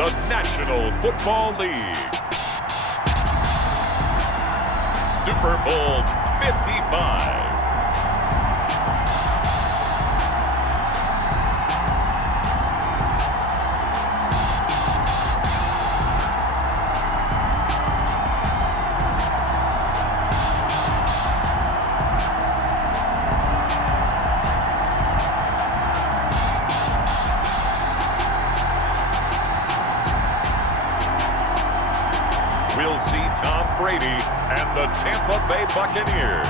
the National Football League. Super Bowl 55. We'll see Tom Brady and the Tampa Bay Buccaneers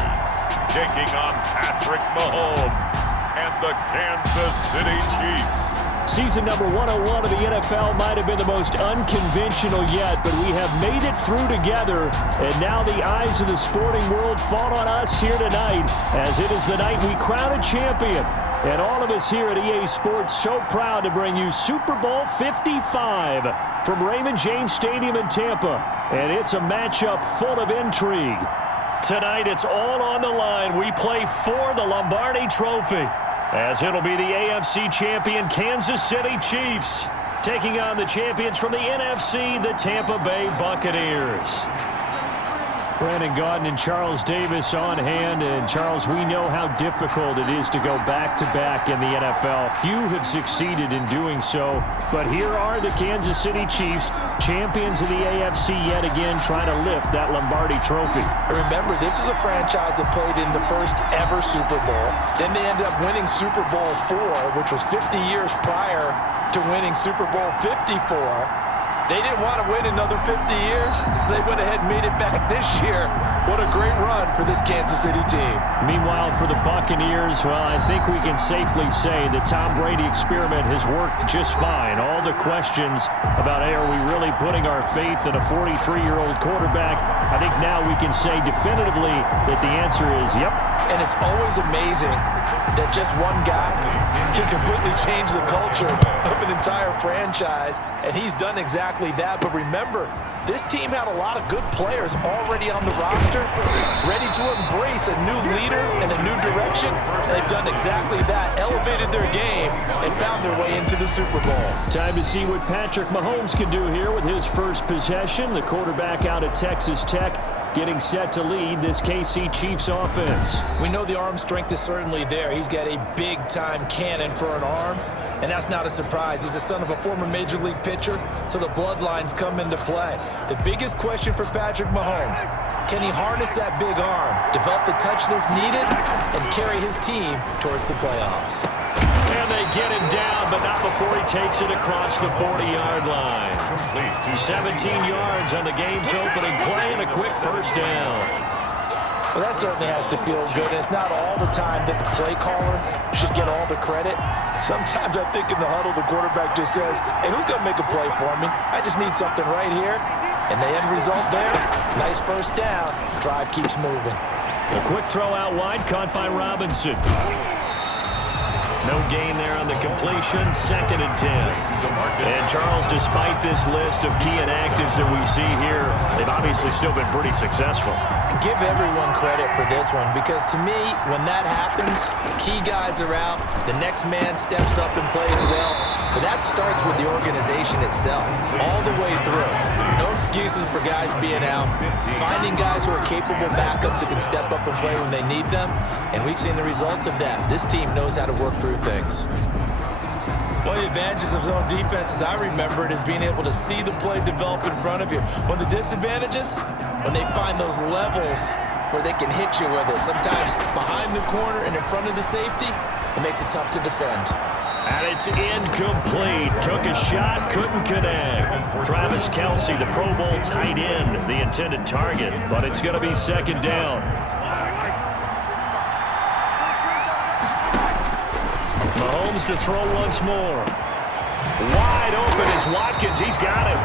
taking on Patrick Mahomes and the Kansas City Chiefs. Season number 101 of the NFL might have been the most unconventional yet, but we have made it through together, and now the eyes of the sporting world fall on us here tonight, as it is the night we crown a champion. And all of us here at EA Sports so proud to bring you Super Bowl 55 from Raymond James Stadium in Tampa. And it's a matchup full of intrigue. Tonight it's all on the line. We play for the Lombardi Trophy, as it'll be the AFC champion Kansas City Chiefs taking on the champions from the NFC, the Tampa Bay Buccaneers. Brandon Gaudin and Charles Davis on hand. And Charles, we know how difficult it is to go back-to-back in the NFL. Few have succeeded in doing so, but here are the Kansas City Chiefs, champions of the AFC yet again, trying to lift that Lombardi Trophy. Remember, this is a franchise that played in the first ever Super Bowl. Then they ended up winning Super Bowl IV, which was 50 years prior to winning Super Bowl 54. They didn't want to wait another 50 years, so they went ahead and made it back this year. What a great run for this Kansas City team. Meanwhile, for the Buccaneers, well, I think we can safely say the Tom Brady experiment has worked just fine. All the questions about, hey, are we really putting our faith in a 43-year-old quarterback? I think now we can say definitively that the answer is yep. And it's always amazing that just one guy can completely change the culture of an entire franchise, and he's done exactly that. But remember, this team had a lot of good players already on the roster, ready to embrace a new leader and a new direction. They've done exactly that, elevated their game, and found their way into the Super Bowl. Time to see what Patrick Mahomes can do here with his first possession. The quarterback out of Texas Tech, getting set to lead this KC Chiefs offense. We know the arm strength is certainly there. He's got a big-time cannon for an arm, and that's not a surprise. He's the son of a former Major League pitcher, so the bloodlines come into play. The biggest question for Patrick Mahomes, can he harness that big arm, develop the touch that's needed, and carry his team towards the playoffs? And they get him down, but not before he takes it across the 40-yard line. 17 yards on the game's opening play and a quick first down. Well, that certainly has to feel good. It's not all the time that the play caller should get all the credit. Sometimes I think in the huddle, the quarterback just says, hey, who's going to make a play for me? I just need something right here. And the end result there, nice first down. Drive keeps moving. A quick throw out wide, caught by Robinson. No gain there on the completion, 2nd and 10. And Charles, despite this list of key inactives that we see here, they've obviously still been pretty successful. Give everyone credit for this one, because to me, when that happens, key guys are out, the next man steps up and plays well, but that starts with the organization itself, all the way through. No excuses for guys being out, finding guys who are capable backups who can step up and play when they need them, and we've seen the results of that. This team knows how to work through things. One of the advantages of zone defense, as I remember it, is being able to see the play develop in front of you. One of the disadvantages, when they find those levels where they can hit you with it, sometimes behind the corner and in front of the safety, it makes it tough to defend. And it's incomplete. Took a shot, couldn't connect. Travis Kelce, the Pro Bowl tight end, the intended target, but it's going to be 2nd down. Mahomes to throw once more. Wide open is Watkins. He's got him.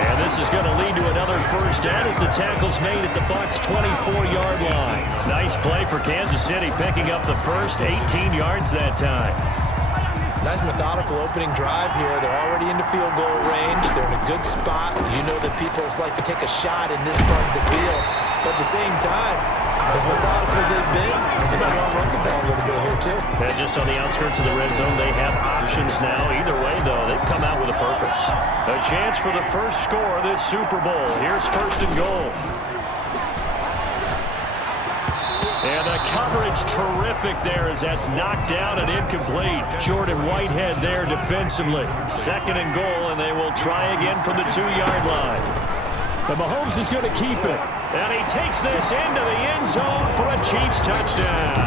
And this is going to lead to another first down as the tackle's made at the Bucs' 24-yard line. Nice play for Kansas City, picking up the first 18 yards that time. Nice methodical opening drive here. They're already into field goal range. They're in a good spot. You know that people like to take a shot in this part of the field. But at the same time, as methodical as they've been, they might want to run the ball a little bit here too. And just on the outskirts of the red zone, they have options now. Either way, though, they've come out with a purpose. A chance for the first score of this Super Bowl. Here's first and goal. And the coverage terrific there as that's knocked down and incomplete. Jordan Whitehead there defensively. Second and goal, and they will try again from the 2-yard line. And Mahomes is going to keep it. And he takes this into the end zone for a Chiefs touchdown.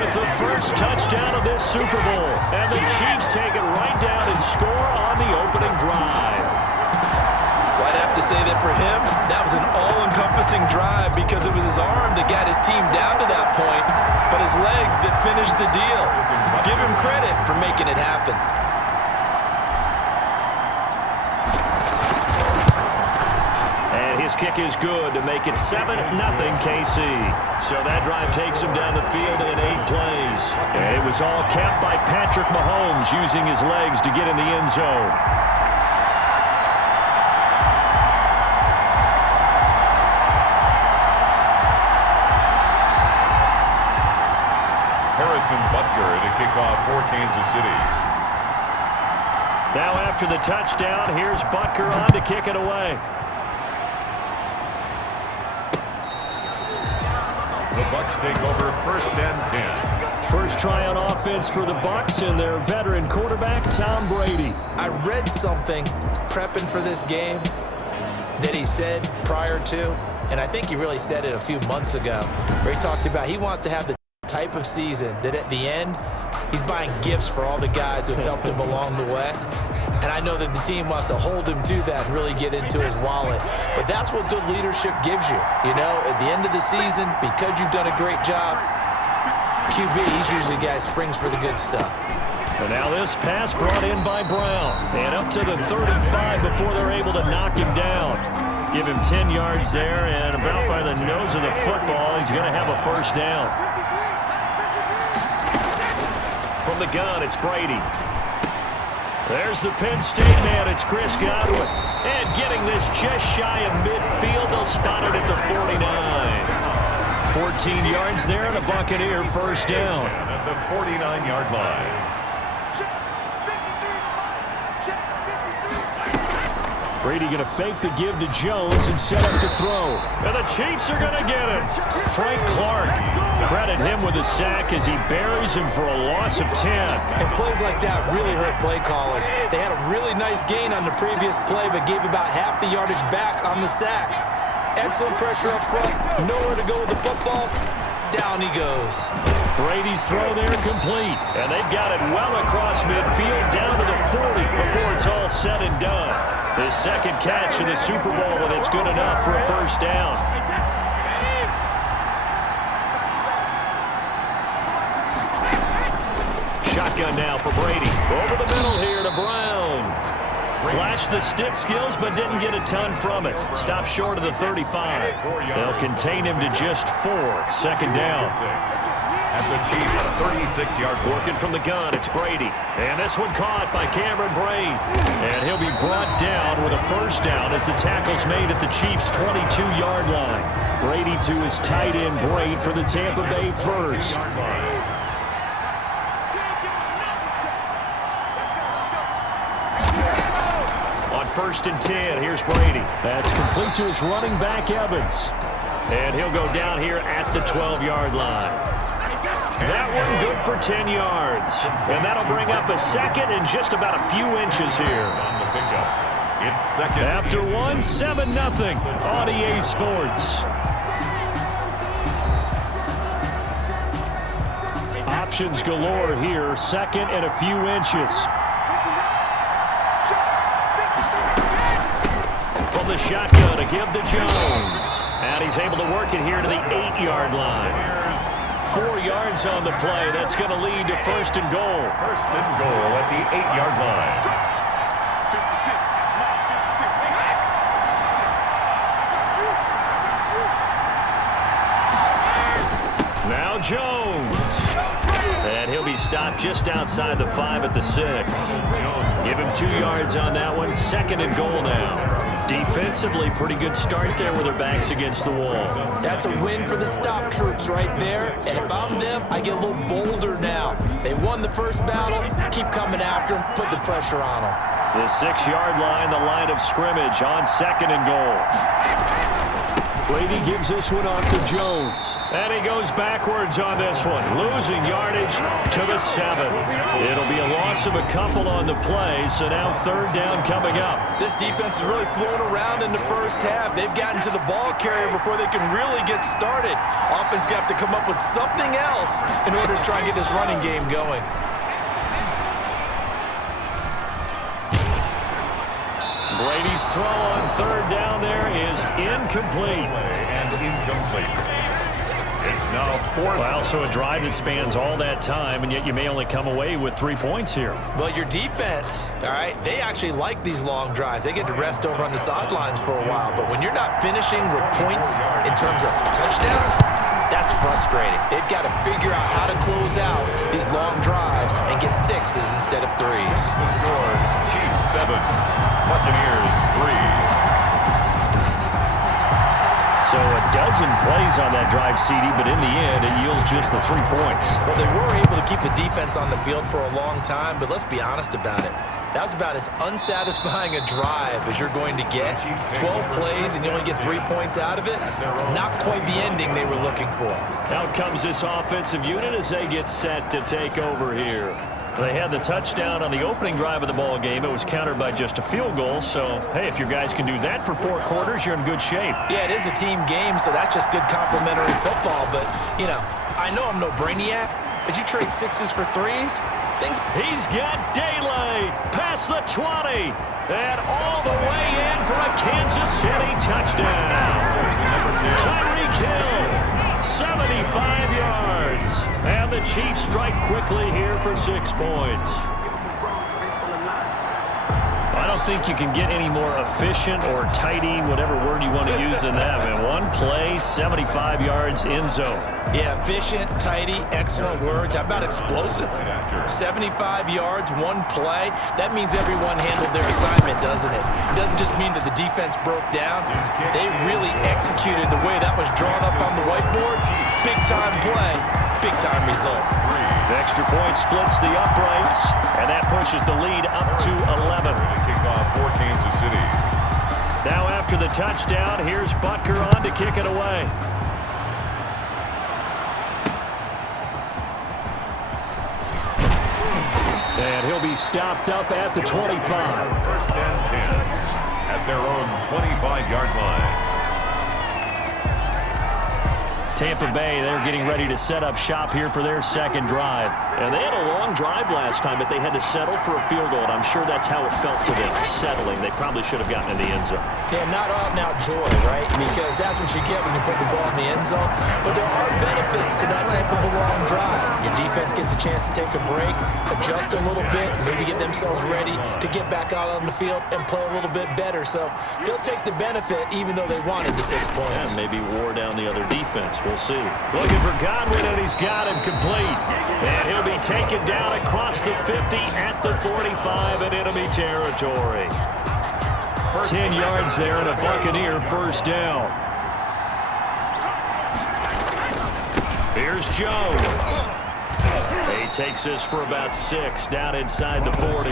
With the first touchdown of this Super Bowl. And the Chiefs take it right down and score on the opening drive. Well, I'd have to say that for him, that was an all-encompassing drive because it was his arm that got his team down to that point, but his legs that finished the deal. Give him credit for making it happen. His kick is good to make it 7-0 KC. So that drive takes him down the field in 8 plays. And it was all capped by Patrick Mahomes using his legs to get in the end zone. Harrison Butker to kick off for Kansas City. Now after the touchdown, here's Butker on to kick it away. The Bucs take over first and 10. First try on offense for the Bucs and their veteran quarterback, Tom Brady. I read something prepping for this game that he said prior to, and I think he really said it a few months ago, where he talked about he wants to have the type of season that at the end, he's buying gifts for all the guys who have helped him along the way. And I know that the team wants to hold him to that and really get into his wallet. But that's what good leadership gives you. You know, at the end of the season, because you've done a great job, QB, he's usually the guy who springs for the good stuff. And now this pass brought in by Brown. And up to the 35 before they're able to knock him down. Give him 10 yards there, and about by the nose of the football, he's going to have a first down. From the gun, it's Brady. There's the Penn State man. It's Chris Godwin. And getting this just shy of midfield. They'll spot it at the 49. 14 yards there and a Buccaneer first down. At the 49-yard line. Brady going to fake the give to Jones and set up to throw. And the Chiefs are going to get it. Frank Clark. Credit him with a sack as he buries him for a loss of 10. And plays like that really hurt play calling. They had a really nice gain on the previous play, but gave about half the yardage back on the sack. Excellent pressure up front. Nowhere to go with the football. Down he goes. Brady's throw there complete. And they've got it well across midfield down to the 40 before it's all said and done. His second catch in the Super Bowl, and it's good enough for a first down. Shotgun now for Brady. Over the middle here to Brown. Flashed the stick skills, but didn't get a ton from it. Stopped short of the 35. They'll contain him to just 4. Second down. At the Chiefs' 36-yard line. Working from the gun, it's Brady. And this one caught by Cameron Braid. And he'll be brought down with a first down as the tackle's made at the Chiefs' 22-yard line. Brady to his tight end, Braid, for the Tampa Bay first. On first and 10, here's Brady. That's complete to his running back, Evans. And he'll go down here at the 12-yard line. That one good for 10 yards. And that'll bring up a second and just about a few inches here. On the pickup. It's second. After one, 7-0 on EA Sports. Options galore here. Second and a few inches. From the shotgun to give to Jones. And he's able to work it here to the 8-yard line. 4 yards on the play. That's going to lead to first and goal. First and goal at the 8-yard line. Now Jones. And he'll be stopped just outside the 5 at the 6. Give him 2 yards on that one. Second and goal now. Defensively, pretty good start there with their backs against the wall. That's a win for the stop troops right there. And if I'm them, I get a little bolder now. They won the first battle. Keep coming after them. Put the pressure on them. The 6-yard line, the line of scrimmage on 2nd and goal. Brady gives this one off to Jones. And he goes backwards on this one, losing yardage to the 7. It'll be a loss of a couple on the play, so now 3rd down coming up. This defense is really flown around in the first half. They've gotten to the ball carrier before they can really get started. Offense got to come up with something else in order to try and get this running game going. Brady's throw on 3rd down there is incomplete. And incomplete. It's now 4th. Well, so a drive that spans all that time, and yet you may only come away with 3 points here. Well, your defense, all right, they actually like these long drives. They get to rest over on the sidelines for a while. But when you're not finishing with points in terms of touchdowns, that's frustrating. They've got to figure out how to close out these long drives and get 6s instead of 3s. The score, Chiefs 7, Buccaneers 3. So a dozen plays on that drive, CD, but in the end, it yields just the 3 points. Well, they were able to keep the defense on the field for a long time, but let's be honest about it. That was about as unsatisfying a drive as you're going to get. 12 plays and you only get 3 points out of it. Not quite the ending they were looking for. Out comes this offensive unit as they get set to take over here. They had the touchdown on the opening drive of the ball game. It was countered by just a field goal. So, hey, if your guys can do that for 4 quarters, you're in good shape. Yeah, it is a team game, so that's just good complimentary football. But, you know, I know I'm no brainiac, but you trade 6s for 3s? He's got daylight past the 20 and all the way in for a Kansas City touchdown. Tyreek Hill, 75 yards. And the Chiefs strike quickly here for 6 points. I don't think you can get any more efficient or tidy, whatever word you want to use in that. Man, 1 play, 75 yards, end zone. Yeah, efficient, tidy, excellent words. How about explosive? 75 yards, 1 play. That means everyone handled their assignment, doesn't it? It doesn't just mean that the defense broke down. They really executed the way that was drawn up on the whiteboard. Big-time play, big-time result. The extra point splits the uprights, and that pushes the lead up to 11. Kickoff for Kansas City. Now after the touchdown, here's Butker on to kick it away. And he'll be stopped up at the 25. 1st and 10 at their own 25-yard line. Tampa Bay, they're getting ready to set up shop here for their 2nd drive. And they had a long drive last time, but they had to settle for a field goal. And I'm sure that's how it felt to them, settling. They probably should have gotten in the end zone. Yeah, not out-and-out joy, right? Because that's what you get when you put the ball in the end zone. But there are benefits to that type of a long drive. Your defense gets a chance to take a break, adjust a little bit, maybe get themselves ready to get back out on the field and play a little bit better. So they'll take the benefit even though they wanted the 6 points. And maybe wore down the other defense. We'll see. Looking for Godwin, and he's got him complete. And he'll be taken down across the 50 at the 45 in enemy territory. 10 yards there and a Buccaneer 1st down. Here's Jones. He takes this for about 6 down inside the 40.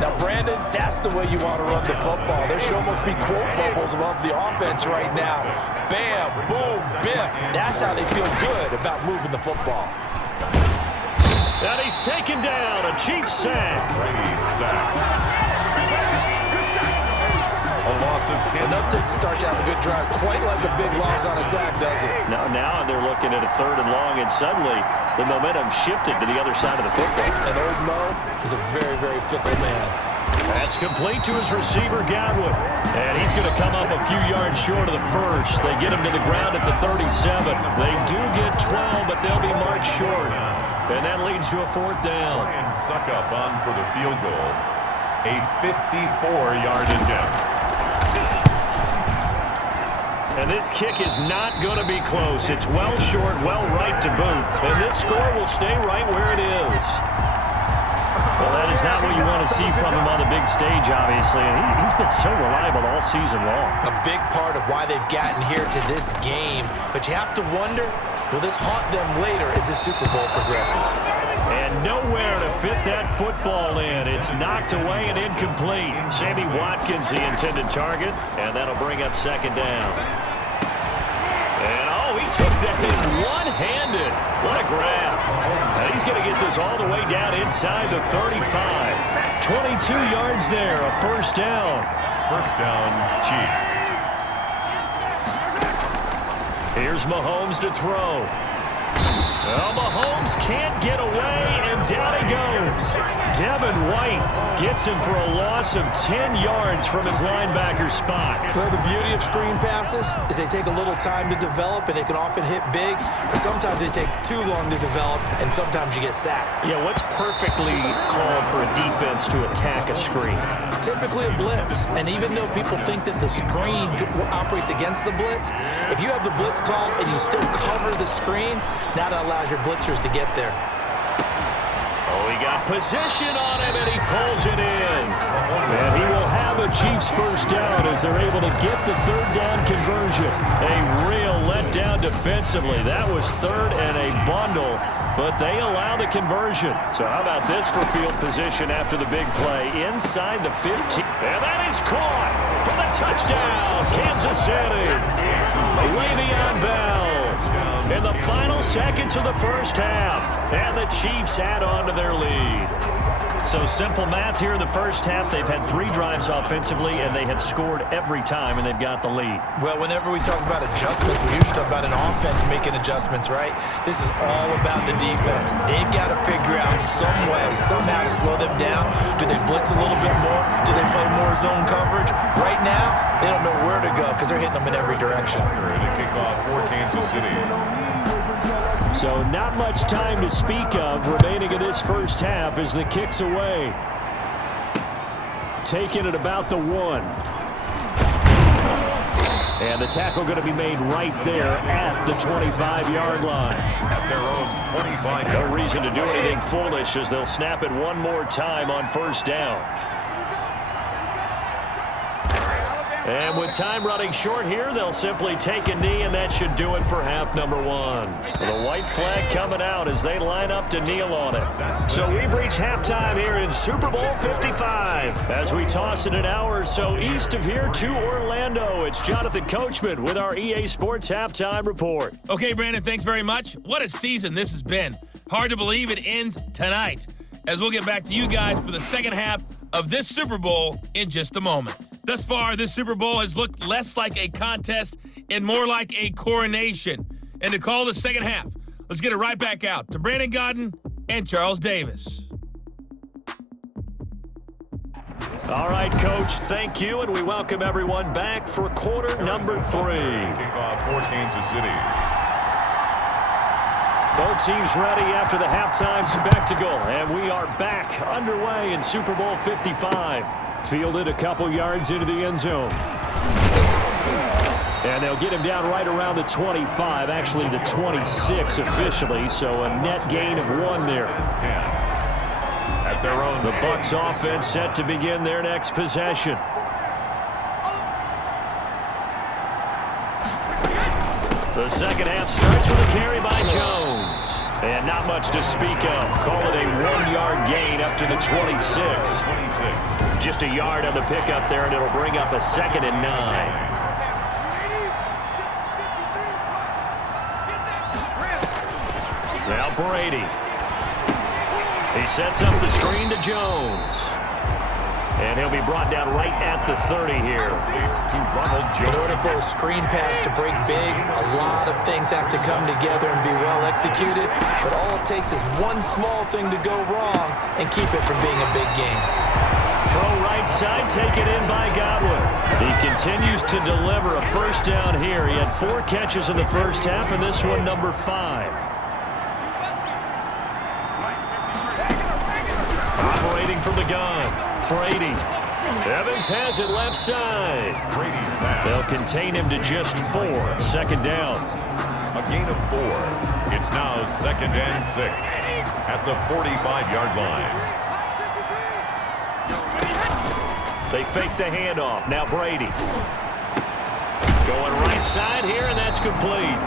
Now, Brandon, that's the way you want to run the football. There should almost be quote bubbles above the offense right now. Bam, boom, biff. That's how they feel good about moving the football. And he's taken down, a Chiefs sack. A loss of 10. Enough to start to have a good drive. Quite like a big loss on a sack, does it? Now they're looking at a 3rd and long, and suddenly the momentum shifted to the other side of the football. And old Mo is a very, very fickle man. That's complete to his receiver, Godwin. And he's going to come up a few yards short of the 1st. They get him to the ground at the 37. They do get 12, but they'll be marked short. And that leads to a 4th down. And suck up on for the field goal. A 54-yard attempt. And this kick is not going to be close. It's well short, well right to boot. And this score will stay right where it is. Well, that is not what you want to see from him on the big stage, obviously. And he's been so reliable all season long. A big part of why they've gotten here to this game. But you have to wonder, will this haunt them later as the Super Bowl progresses? And nowhere to fit that football in. It's knocked away and incomplete. Sammy Watkins, the intended target, and that'll bring up second down. And, oh, he took that in one-handed. What a grab. And he's going to get this all the way down inside the 35. 22 yards there, a first down. First down, Chiefs. Here's Mahomes to throw. Well, Mahomes can't get away, and down he goes. Devin White gets him for a loss of 10 yards from his linebacker spot. Well, the beauty of screen passes is they take a little time to develop, and they can often hit big. But sometimes they take too long to develop, and sometimes you get sacked. Yeah, what's perfectly called for a defense to attack a screen? Typically a blitz. And even though people think that the screen operates against the blitz, if you have the blitz called and you still cover the screen, now that allows your blitzers to get there. Oh, he got position on him, and he pulls it in. And he will have a Chiefs first down as they're able to get the third down conversion. A real letdown defensively. That was third and a bundle, but they allow the conversion. So how about this for field position after the big play? Inside the 15. And that is caught for the touchdown, Kansas City. Way beyond bounds. In the final seconds of the first half, and the Chiefs add on to their lead. So simple math here in the first half. They've had 3 drives offensively, and they have scored every time, and they've got the lead. Well, whenever we talk about adjustments, we usually talk about an offense making adjustments, right? This is all about the defense. They've got to figure out some way, somehow to slow them down. Do they blitz a little bit more? Do they play more zone coverage? Right now, they don't know where to go because they're hitting them in every direction. The kickoff for Kansas City. So not much time to speak of remaining in this first half as the kick's away. Taking it about the 1. And the tackle going to be made right there at the 25-yard line. At their own 25. No reason to do anything foolish as they'll snap it one more time on first down. And with time running short here, they'll simply take a knee, and that should do it for half number 1. The white flag coming out as they line up to kneel on it. So we've reached halftime here in Super Bowl 55. As we toss it an hour or so east of here to Orlando, it's Jonathan Coachman with our EA Sports Halftime Report. Okay, Brandon, thanks very much. What a season this has been. Hard to believe it ends tonight, as we'll get back to you guys for the second half of this Super Bowl in just a moment. Thus far, this Super Bowl has looked less like a contest and more like a coronation. And to call the second half, let's get it right back out to Brandon Godden and Charles Davis. All right, Coach, thank you, and we welcome everyone back for quarter number 3. Kickoff for Kansas City. Both teams ready after the halftime spectacle, and we are back underway in Super Bowl 55. Fielded a couple yards into the end zone. And they'll get him down right around the 25, actually the 26 officially, so a net gain of 1 there. At their own. The Bucs offense set to begin their next possession. The second half starts with a carry by Jones. And not much to speak of. Call it a 1-yard gain up to the 26. Just a yard on the pickup there, and it'll bring up a 2nd and 9. Now Brady. He sets up the screen to Jones. And he'll be brought down right at the 30 here. In order for a screen pass to break big, a lot of things have to come together and be well executed. But all it takes is one small thing to go wrong and keep it from being a big game. Throw right side, taken in by Godwin. He continues to deliver a first down here. He had 4 catches in the first half, and this one number 5. Operating from the gun. Brady. Evans has it left side. They'll contain him to just 4. 2nd down. A gain of 4. It's now 2nd and 6 at the 45-yard line. They fake the handoff. Now Brady. Going right side here, and that's complete.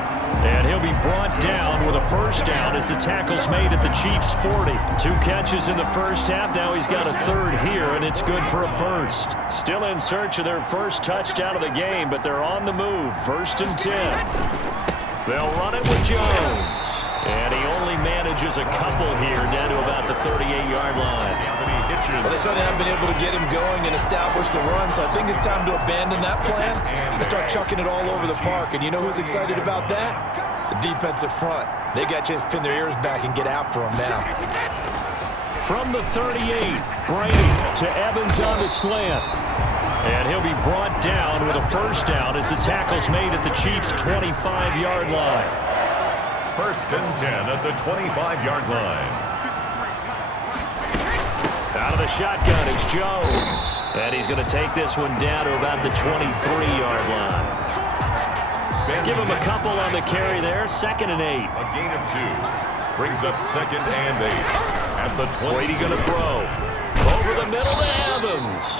And he'll be brought down with a first down as the tackle's made at the Chiefs' 40. 2 catches in the first half. Now he's got a third here, and it's good for a first. Still in search of their first touchdown of the game, but they're on the move. 1st and 10. They'll run it with Jones. And he only manages a couple here down to about the 38-yard line. Well, they certainly haven't been able to get him going and establish the run, so I think it's time to abandon that plan and start chucking it all over the park. And you know who's excited about that? The defensive front. They got to just pin their ears back and get after him now. From the 38, Brady to Evans on the slant. And he'll be brought down with a first down as the tackle's made at the Chiefs' 25-yard line. 1st and 10 at the 25-yard line. Out of the shotgun is Jones. And he's going to take this one down to about the 23-yard line. Give him a couple on the carry there. 2nd and 8. A gain of 2. Brings up 2nd and 8. At the 20. Brady going to throw. Over the middle to Evans.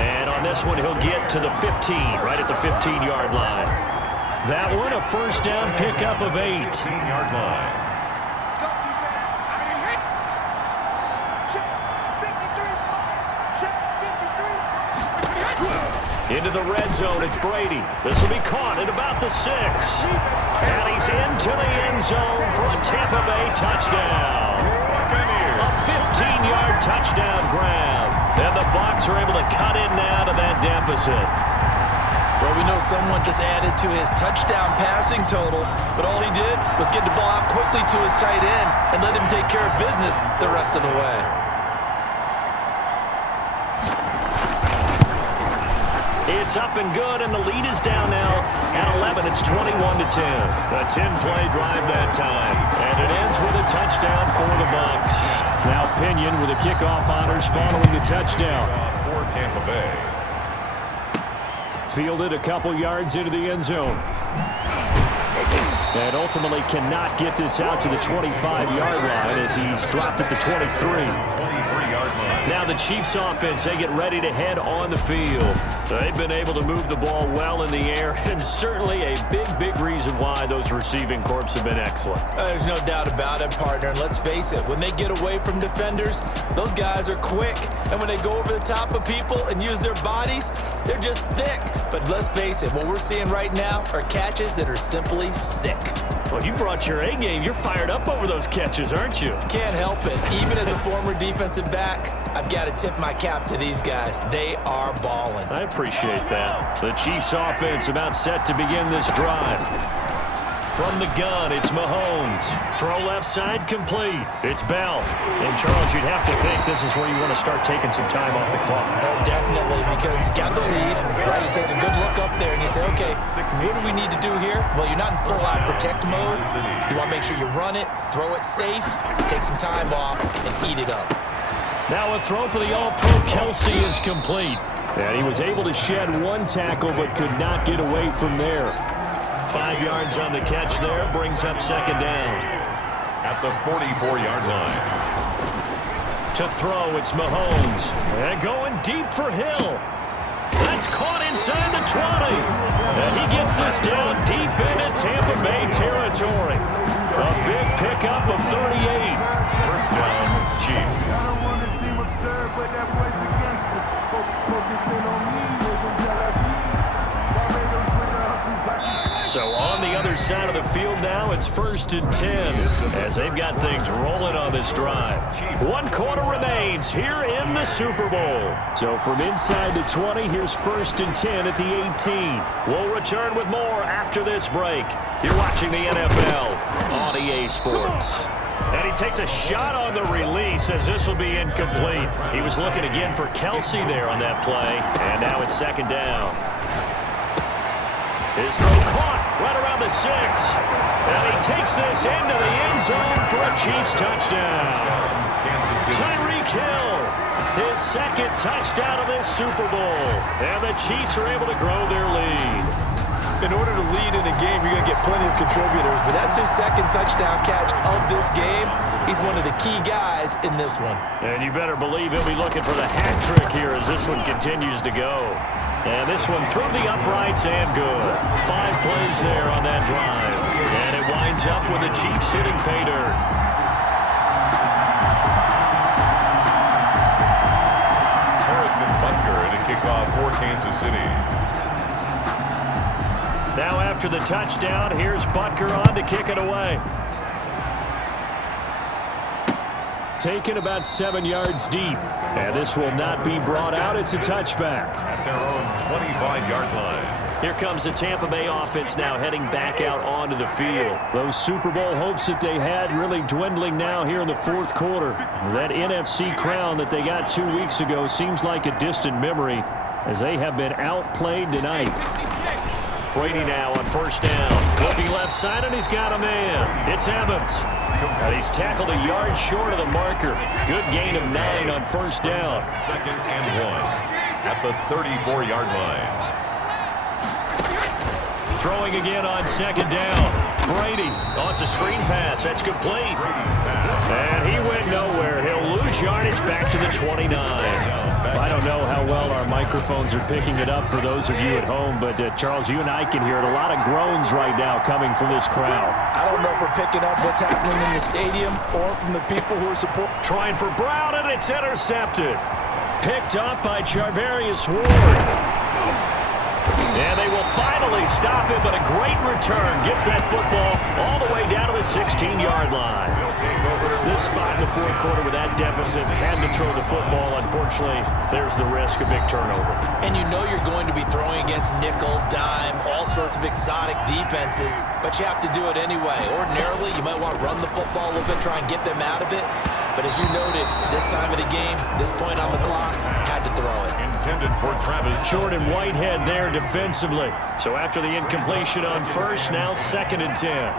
And on this one, he'll get to the 15, right at the 15-yard line. That one, a first down pickup of 8. 15-yard line. Into the red zone, it's Brady. This will be caught at about the 6. And he's into the end zone for a Tampa Bay touchdown. A 15-yard touchdown grab. And the Bucs are able to cut in now to that deficit. Well, we know someone just added to his touchdown passing total, but all he did was get the ball out quickly to his tight end and let him take care of business the rest of the way. It's up and good, and the lead is down now at 11. It's 21-10. A 10-play drive that time, and it ends with a touchdown for the Bucs. Now Pinion with the kickoff honors following the touchdown. For Tampa Bay. Fielded a couple yards into the end zone. And ultimately cannot get this out to the 25-yard line as he's dropped at the 23. 23-yard line. Now the Chiefs offense, they get ready to head on the field. They've been able to move the ball well in the air, and certainly a big reason why those receiving corps have been excellent. There's no doubt about it, partner. And let's face it, when they get away from defenders, those guys are quick. And when they go over the top of people and use their bodies, they're just thick. But let's face it, what we're seeing right now are catches that are simply sick. Well, you brought your A game. You're fired up over those catches, aren't you? Can't help it. Even as a former defensive back, I've got to tip my cap to these guys. They are balling. I appreciate that. The Chiefs offense about set to begin this drive. From the gun, it's Mahomes. Throw left side complete. It's Bell. And Charles, you'd have to think this is where you want to start taking some time off the clock. Oh, definitely, because you got the lead, right? You take a good look up there and you say, okay, what do we need to do here? Well, you're not in full-out protect mode. You want to make sure you run it, throw it safe, take some time off, and eat it up. Now a throw for the All-Pro Kelsey is complete. And he was able to shed one tackle but could not get away from there. 5 yards on the catch there, brings up 2nd down. At the 44-yard line. To throw, it's Mahomes. And going deep for Hill. That's caught inside the 20. And he gets this down deep into Tampa Bay territory. A big pickup of 38. First down, Chiefs. I don't want to seem absurd, but that boy's a gangster. Focusing on me, so on the other side of the field now, it's 1st and 10 as they've got things rolling on this drive. 1 quarter remains here in the Super Bowl. So from inside the 20, here's 1st and 10 at the 18. We'll return with more after this break. You're watching the NFL on EA Sports. And he takes a shot on the release as this will be incomplete. He was looking again for Kelsey there on that play, and now it's 2nd down. His throw caught right around the 6. And he takes this into the end zone for a Chiefs touchdown. Tyreek Hill, his 2nd touchdown of this Super Bowl. And the Chiefs are able to grow their lead. In order to lead in a game, you're going to get plenty of contributors, but that's his 2nd touchdown catch of this game. He's one of the key guys in this one. And you better believe he'll be looking for the hat trick here as this one continues to go. And this one through the uprights and good. 5 plays there on that drive. And it winds up with the Chiefs hitting pay dirt. Harrison Butker in a kickoff for Kansas City. Now after the touchdown, here's Butker on to kick it away. Taken about 7 yards deep. And this will not be brought out. It's a touchback. At their own 25-yard line. Here comes the Tampa Bay offense now heading back out onto the field. Those Super Bowl hopes that they had really dwindling now here in the fourth quarter. That NFC crown that they got 2 weeks ago seems like a distant memory as they have been outplayed tonight. Brady now on first down. Looking left side, and he's got a man. It's Evans. And he's tackled a yard short of the marker. Good gain of 9 on first down. 2nd and 1 at the 34-yard line. Throwing again on second down. Brady. Oh, it's a screen pass. That's complete. And he went nowhere. He'll lose yardage back to the 29. I don't know how well our microphones are picking it up for those of you at home, but Charles, you and I can hear it. A lot of groans right now coming from this crowd. I don't know if we're picking up what's happening in the stadium or from the people who are supporting. Trying for Brown, and it's intercepted. Picked up by Charvarius Ward. And they will finally stop him, but a great return gets that football all the way down to the 16-yard line. This spot in the fourth quarter with that deficit, had to throw the football. Unfortunately, there's the risk of big turnover. And you know you're going to be throwing against nickel, dime, all sorts of exotic defenses, but you have to do it anyway. Ordinarily, you might want to run the football a little bit, try and get them out of it. But as you noted, this time of the game, this point on the clock, had to throw it. Intended for Travis. Jordan Whitehead there defensively. So after the incompletion on first, now 2nd and 10.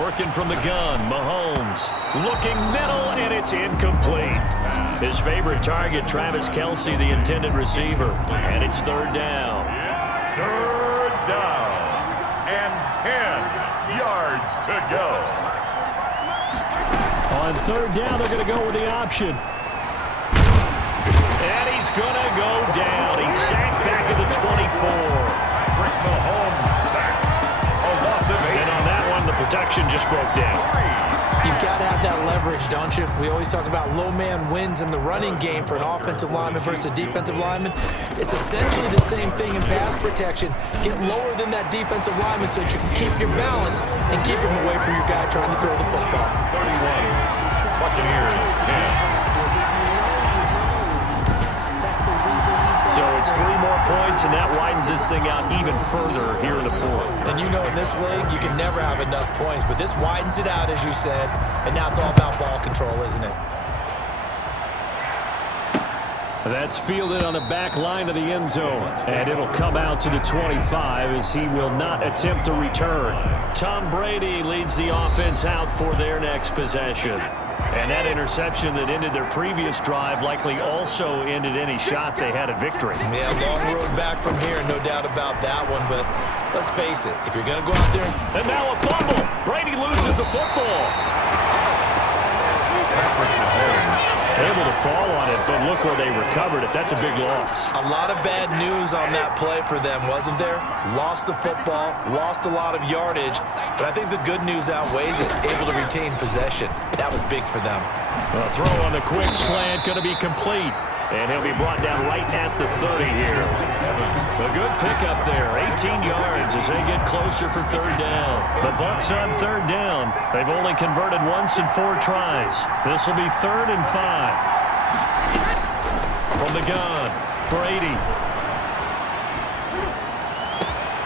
Working from the gun, Mahomes. Looking middle, and it's incomplete. His favorite target, Travis Kelce, the intended receiver. And it's 3rd down. 3rd down. And 10 yards to go. On 3rd down, they're going to go with the option. And he's going to go down. He's sacked back at the 24. Patrick Mahomes sacked. A loss of 8. And on that one, the protection just broke down. You've got to have that leverage, don't you? We always talk about low man wins in the running game for an offensive lineman versus a defensive lineman. It's essentially the same thing in pass protection. Get lower than that defensive lineman so that you can keep your balance and keep him away from your guy trying to throw the football. 31. Buccaneers 10. So it's 3 more points, and that widens this thing out even further here in the fourth. And you know in this league, you can never have enough points, but this widens it out, as you said, and now it's all about ball control, isn't it? That's fielded on the back line of the end zone, and it'll come out to the 25 as he will not attempt to return. Tom Brady leads the offense out for their next possession. And that interception that ended their previous drive likely also ended any shot they had at victory. Yeah, long road back from here, no doubt about that one, but let's face it, if you're going to go out there... And now a fumble. Brady loses the football. Patrick Mahomes Able to fall on it, but look where they recovered it. That's a big loss. A lot of bad news on that play for them, wasn't there? Lost the football, lost a lot of yardage, but I think the good news outweighs it. Able to retain possession. That was big for them. A throw on the quick slant going to be complete. And he'll be brought down right at the 30 here. A good pickup there, 18 yards as they get closer for 3rd down. The Bucs on 3rd down. They've only converted once in 4 tries. This will be 3rd and 5. From the gun, Brady.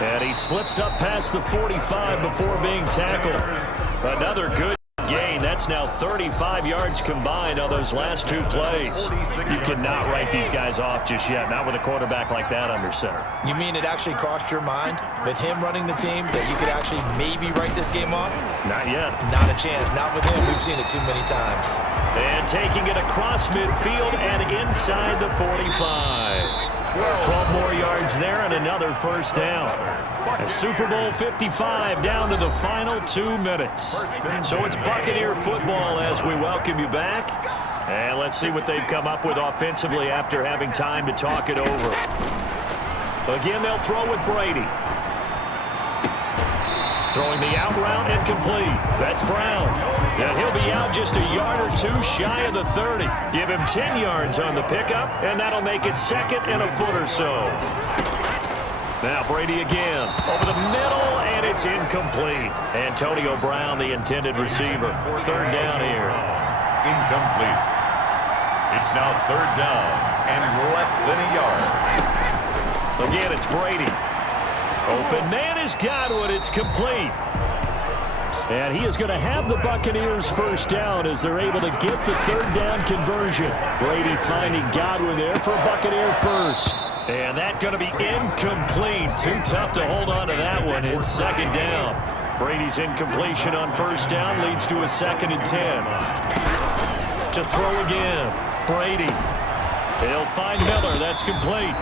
And he slips up past the 45 before being tackled. Another good gain. That's now 35 yards combined on those last 2 plays. You cannot write these guys off just yet, not with a quarterback like that under center. You mean it actually crossed your mind with him running the team that you could actually maybe write this game off? Not yet. Not a chance. Not with him. We've seen it too many times. And taking it across midfield and inside the 45. 12 more yards there and another first down. A Super Bowl 55 down to the final 2 minutes. So it's Buccaneer football as we welcome you back. And let's see what they've come up with offensively after having time to talk it over. Again, they'll throw with Brady. Throwing the out route and complete. That's Brown. And he'll be out just a yard or two shy of the 30. Give him 10 yards on the pickup, and that'll make it second and a foot or so. Now Brady again. Over the middle, and it's incomplete. Antonio Brown, the intended receiver. Third down here. Incomplete. It's now third down and less than a yard. Again, it's Brady. Open man is Godwin. It's complete. And he is going to have the Buccaneers first down as they're able to get the third down conversion. Brady finding Godwin there for a Buccaneer first. And that's going to be incomplete. Too tough to hold on to that one. It's second down. Brady's incompletion on first down leads to a 2nd and 10. To throw again. Brady. He'll find Miller. That's complete.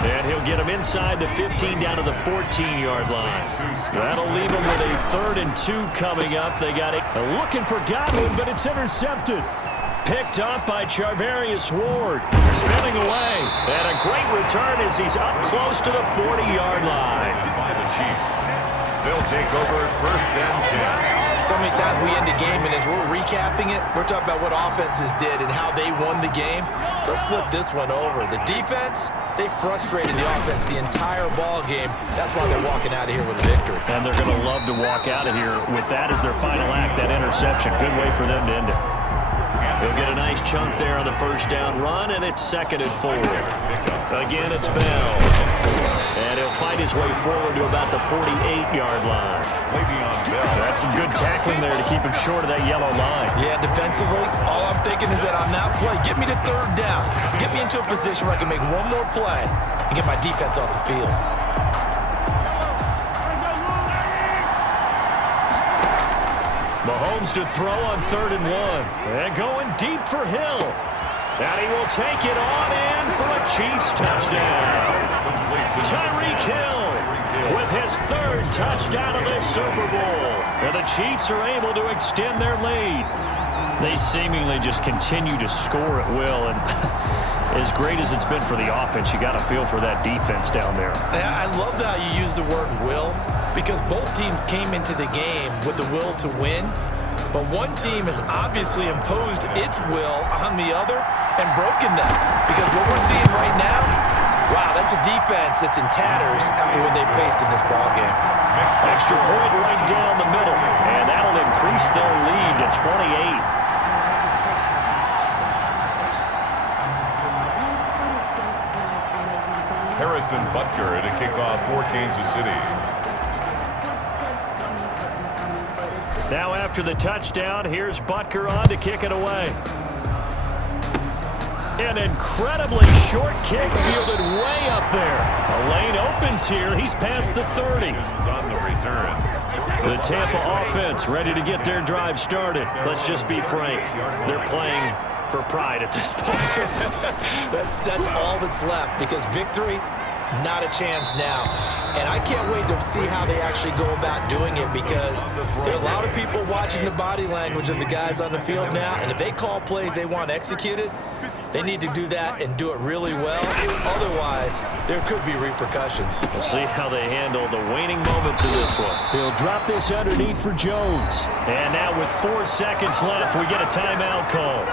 And he'll get him inside the 15 down to the 14-yard line. That'll leave him with a 3rd and 2 coming up. They got it looking for Godwin, but it's intercepted. Picked up by Charvarius Ward. Spinning away. And a great return as he's up close to the 40-yard line. By the Chiefs. They'll take over first and 10. So many times we end a game, and as we're recapping it, we're talking about what offenses did and how they won the game. Let's flip this one over. The defense, they frustrated the offense the entire ball game. That's why they're walking out of here with a victory. And they're going to love to walk out of here with that as their final act, that interception. Good way for them to end it. He'll get a nice chunk there on the first down run, and it's 2nd and 4. Again, it's Bell. And he'll fight his way forward to about the 48-yard line. That's some good tackling there to keep him short of that yellow line. Yeah, defensively, all I'm thinking is that on that play, get me to third down. Get me into a position where I can make one more play and get my defense off the field. Mahomes to throw on 3rd and 1. And going deep for Hill. And he will take it on in for a Chiefs touchdown. Tyreek Hill with his 3rd touchdown of this Super Bowl. And the Chiefs are able to extend their lead. They seemingly just continue to score at will. And as great as it's been for the offense, you got to feel for that defense down there. I love how you use the word will, because both teams came into the game with the will to win. But one team has obviously imposed its will on the other and broken them. Because what we're seeing right now, wow, that's a defense that's in tatters after what they faced in this ballgame. Extra point right down the middle. And that'll increase their lead to 28. Harrison Butker to kick off for Kansas City. Now after the touchdown, here's Butker on to kick it away. An incredibly short kick fielded way up there. A lane opens here. He's past the 30. On the return. The Tampa offense ready to get their drive started. Let's just be frank. They're playing for pride at this point. That's all that's left, because victory, not a chance now. And I can't wait to see how they actually go about doing it, because there are a lot of people watching the body language of the guys on the field now, and if they call plays they want executed, they need to do that and do it really well. Otherwise, there could be repercussions. We'll see how they handle the waning moments of this one. He'll drop this underneath for Jones. And now with 4 seconds left, we get a timeout call.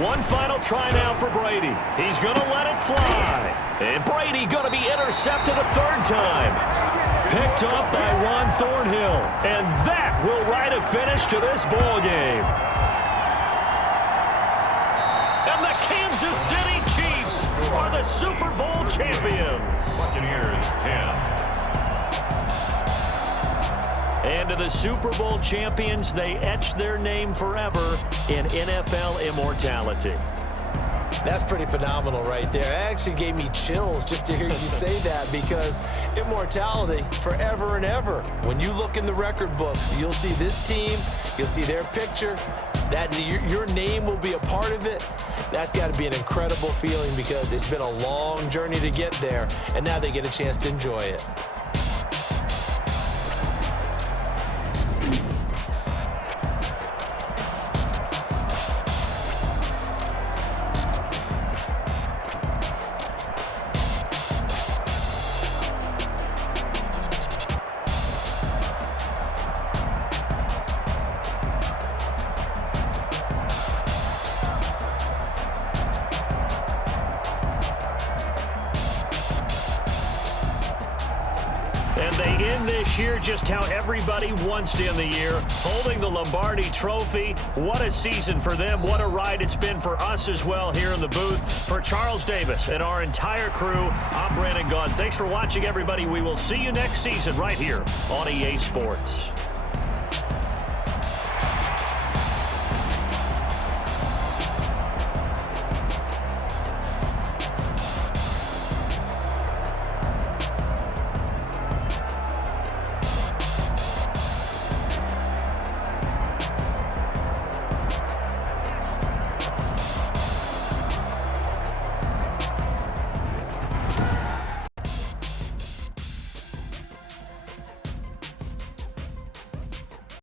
One final try now for Brady. He's going to let it fly. And Brady going to be intercepted a 3rd time. Picked up by Juan Thornhill. And that will write a finish to this ball game. And the Kansas City Chiefs are the Super Bowl champions. Buccaneers 10. And to the Super Bowl champions, they etch their name forever in NFL immortality. That's pretty phenomenal right there. It actually gave me chills just to hear you say that, because immortality forever and ever. When you look in the record books, you'll see this team, you'll see their picture, that your name will be a part of it. That's got to be an incredible feeling, because it's been a long journey to get there, and now they get a chance to enjoy it. And they end this year just how everybody wants to end the year, holding the Lombardi Trophy. What a season for them. What a ride it's been for us as well here in the booth. For Charles Davis and our entire crew, I'm Brandon Gunn. Thanks for watching, everybody. We will see you next season right here on EA Sports.